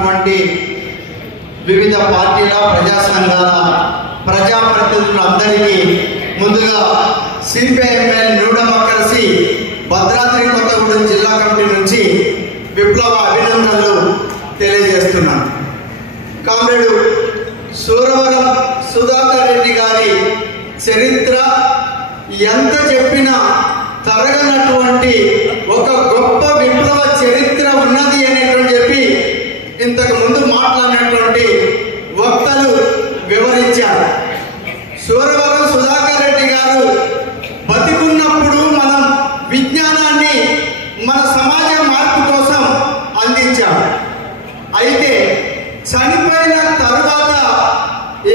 ఉన్నటువంటి వివిధ పార్టీల ప్రజా సంఘాల ప్రజాప్రతినిధులందరికీ ముందుగా CPIML new democracy Bhadradri Kothagudem జిల్లా కమిటీ నుంచి విప్లవ అభినందనలు తెలియజేస్తున్నాను. కామ్రేడు సూరవరం సుధాకర్ రెడ్డి గారి చరిత్ర ఎంత చెప్పినా తరగనటువంటి ఒక గొప్ప విప్లవ చరిత్ర ఉన్నది అనేటువంటి చెప్పి ఇంతకు ముందు మాట్లాడినటువంటి వక్తలు వివరించారు. సూరవరం సుధాకర్ రెడ్డి గారు బతికున్నప్పుడు మనం విజ్ఞానాన్ని మన సమాజ మార్పు కోసం అందించారు. అయితే చనిపోయిన తరువాత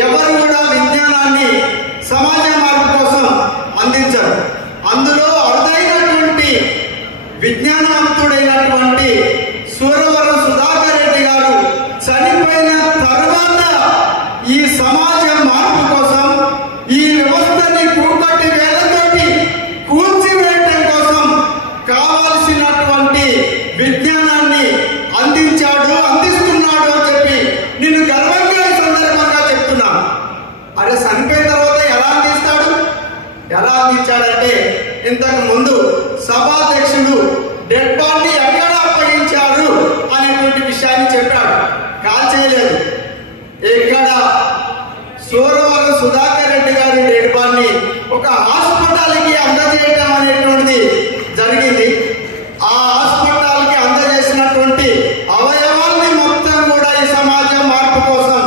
ఎవరు కూడా విజ్ఞానాన్ని సమాజ మార్పు కోసం అందించారు. అందులో అరుదైనటువంటి విజ్ఞానవంతుడైనటువంటి సూరవరం సుధాకర్ రెడ్డి గారు చనిపోయిన తరువాత ఈ సమాజ మార్పు కోసం ఈ వ్యవస్థని కూకటి వేలతోటి కూల్చివేయటం కోసం కావాల్సినటువంటి విజ్ఞానాన్ని అందిస్తున్నాడు అని చెప్పి నేను గర్వంగా ఈ సందర్భంగా చెప్తున్నాను. అరే చనిపోయిన తర్వాత ఎలా అందించాడంటే ఇంతకు ముందు సభాధ్యక్షుడు డెడ్ బాడీ ఎక్కడ అప్పగించారు అనేటువంటి విషయాన్ని చెప్పాడు. కాల్ చేయలేదు. ఇక్కడ సూరవరం సుధాకర్ రెడ్డి గారి డెడ్ బాడీ ఒక హాస్పిటల్కి అందజేయడం అనేటువంటిది జరిగింది. ఆ హాస్పిటల్కి అందజేసినటువంటి అవయవాల్ని మొత్తం కూడా ఈ సమాజ మార్పు కోసం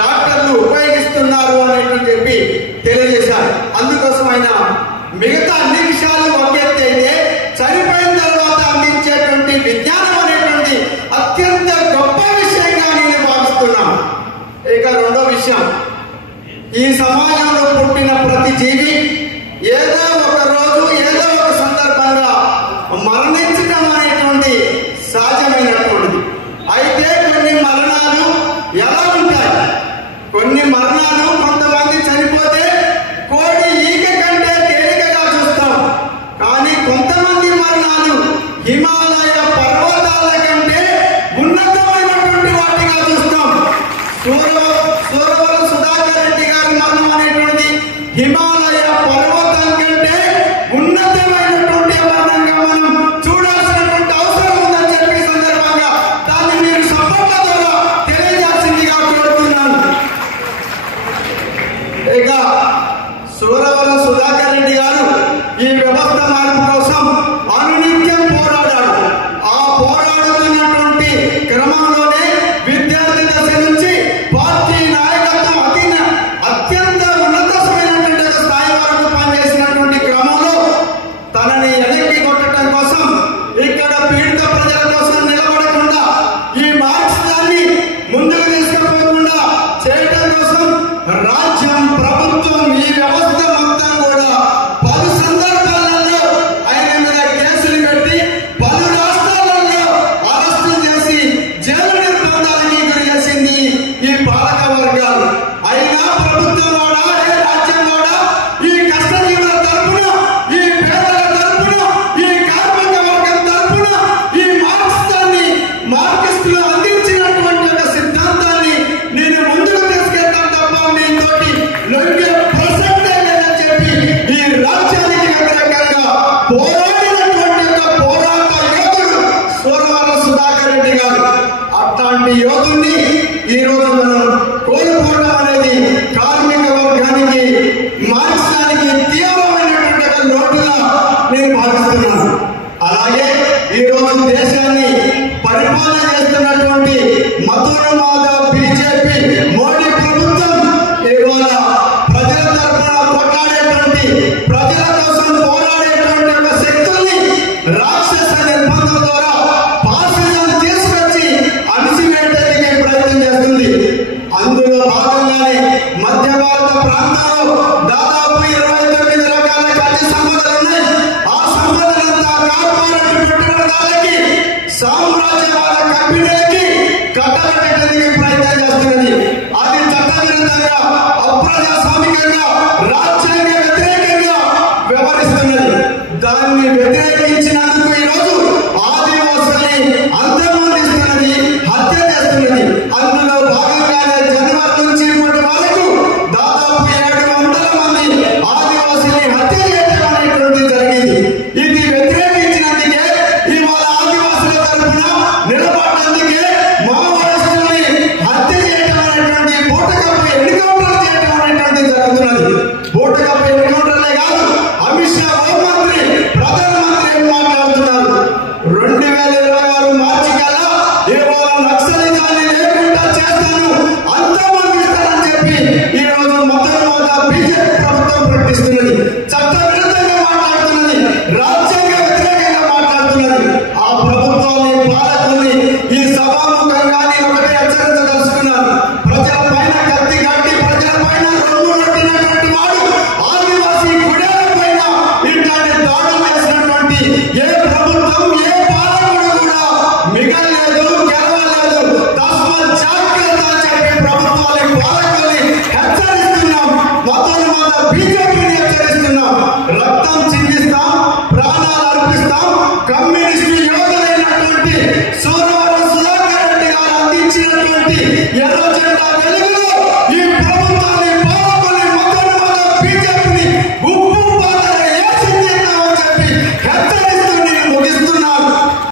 డాక్టర్లు ఉపయోగిస్తున్నారు అనేటువంటి చెప్పి తెలియజేశారు. అందుకోసం ఆయన మిగతా అన్ని విషయాలు ఒకెత్తైతే చనిపోయిన తర్వాత అందించేటువంటి విజ్ఞానం అనేటువంటి అత్యంత గొప్ప విషయంగా నేను భావిస్తున్నాను. ఇక రెండో విషయం, ఈ సమాజంలో పుట్టిన ప్రతి జీవి ఏదో ఒక రోజు ఏదో ఒక సందర్భంగా మరణించడం అనేటువంటి సహజమైనటువంటిది. అయితే కొన్ని మరణాలు ఎలా ఉంటాయి? కొన్ని మరణాలు కొంతమంది చనిపోతే కోడి ఈగ కంటే తేలికగా చూస్తాం. కానీ కొంతమంది మరణాలు హిమాలయ పర్వతాల కంటే ఉన్నతమైనటువంటి వాటిగా చూస్తాం. సూరవరం సుధాకర్ రెడ్డి గారి మరణం అనేటువంటిది హిమాలయ పర్వతం కంటే ఉన్నతమైనటువంటి మరణంగా మనం చూడాల్సినటువంటి అవసరం ఉందని చెప్పే సందర్భంగా దాన్ని మీరు సపోర్ట్ ద్వారా తెలియజేయాల్సిందిగా కోరుతున్నాను. ఇక సూరవరం సుధాకర్ రెడ్డి గారు ఈ వ్యవస్థ మార్పు కోసం అనునిత్యం పోరాడాడు. ఆ పోరాడుతున్నటువంటి క్రమంలోనే విద్యార్థి దశ నుంచి పార్టీ నాయకత్వం అత్యంత ఉన్నతమైనటువంటి స్థాయి వరకు పనిచేసినటువంటి క్రమంలో తనని వెనక్కి కొట్టడం కోసం, ఇక్కడ పీడిత ప్రజల కోసం నిలబడకుండా ఈ మార్క్సిజాన్ని ముందుకు తీసుకుపోకుండా చేయటం కోసం రాజ్యం ప్రభుత్వం ఈ వ్యవస్థ మొత్తం కూడా 10 సందర్భాలలో ఎర్ర